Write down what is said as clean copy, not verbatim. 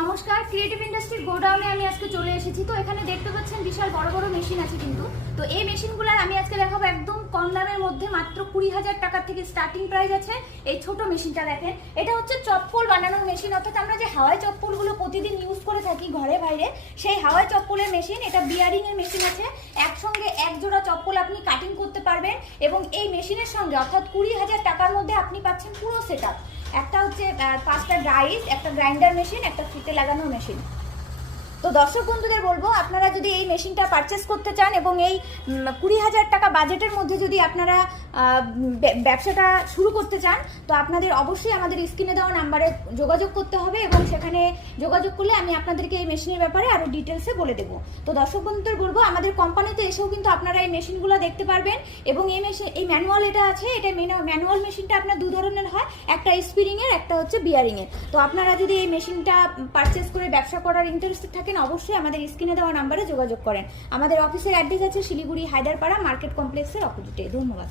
নমস্কার, ক্রিয়েটিভ ইন্ডাস্ট্রির গোডাউনে আমি আজকে চলে এসেছি। তো এখানে দেখতে পাচ্ছেন বিশাল বড় বড় মেশিন আছে কিন্তু। তো এই মেশিনগুলোর আমি আজকে দেখাবো একদম কম দামের মধ্যে, মাত্র 20,000 টাকা থেকে স্টার্টিং প্রাইস আছে। এই ছোট মেশিনটা দেখেন, এটা হচ্ছে চপ্পল বানানোর মেশিন, অর্থাৎ আমরা যে হাওয়াই চপ্পলগুলো প্রতিদিন ইউজ করে থাকি ঘরে বাইরে, সেই হাওয়াই চপ্পলের মেশিন। এটা বিয়ারিং এর মেশিন আছে, একসঙ্গে এক জোড়া চপ্পল আপনি কাটিং করতে পারবেন। এবং এই মেশিনের সঙ্গে অর্থাৎ 20,000 টাকার মধ্যে আপনি পাচ্ছেন পুরো সেটআপ। একটা হচ্ছে 5টা ডাইস, একটা গ্রাইন্ডার মেশিন, একটা ফিতে লাগানো মেশিন। তো দর্শক বন্ধুদের বলবো, আপনারা যদি এই মেশিনটা পারচেস করতে চান এবং এই 20,000 টাকা বাজেটের মধ্যে যদি আপনারা ব্যবসাটা শুরু করতে চান, তো আপনাদের অবশ্যই আমাদের স্ক্রিনে দেওয়া নাম্বারে যোগাযোগ করতে হবে এবং সেখানে যোগাযোগ করলে আমি আপনাদেরকে এই মেশিনের ব্যাপারে আরও ডিটেলসে বলে দেবো। তো দর্শক বন্ধুদের বলবো, আমাদের কোম্পানিতে এসেও কিন্তু আপনারা এই মেশিনগুলো দেখতে পারবেন। এবং এই মেশিন, এই ম্যানুয়াল এটা আছে, এটা ম্যানুয়াল মেশিনটা আপনার দু ধরনের হয়, একটা স্পিরিংয়ের, একটা হচ্ছে বিয়ারিংয়ের। তো আপনারা যদি এই মেশিনটা পারচেস করে ব্যবসা করার ইন্টারেস্টেড থাকেন, অবশ্যই আমাদের স্ক্রিনে দেওয়া নাম্বারে যোগাযোগ করেন। আমাদের অফিসের অ্যাড্রেস আছে শিলিগুড়ি হায়দারপাড়া মার্কেট কমপ্লেক্সের অপোজিটে। ধন্যবাদ।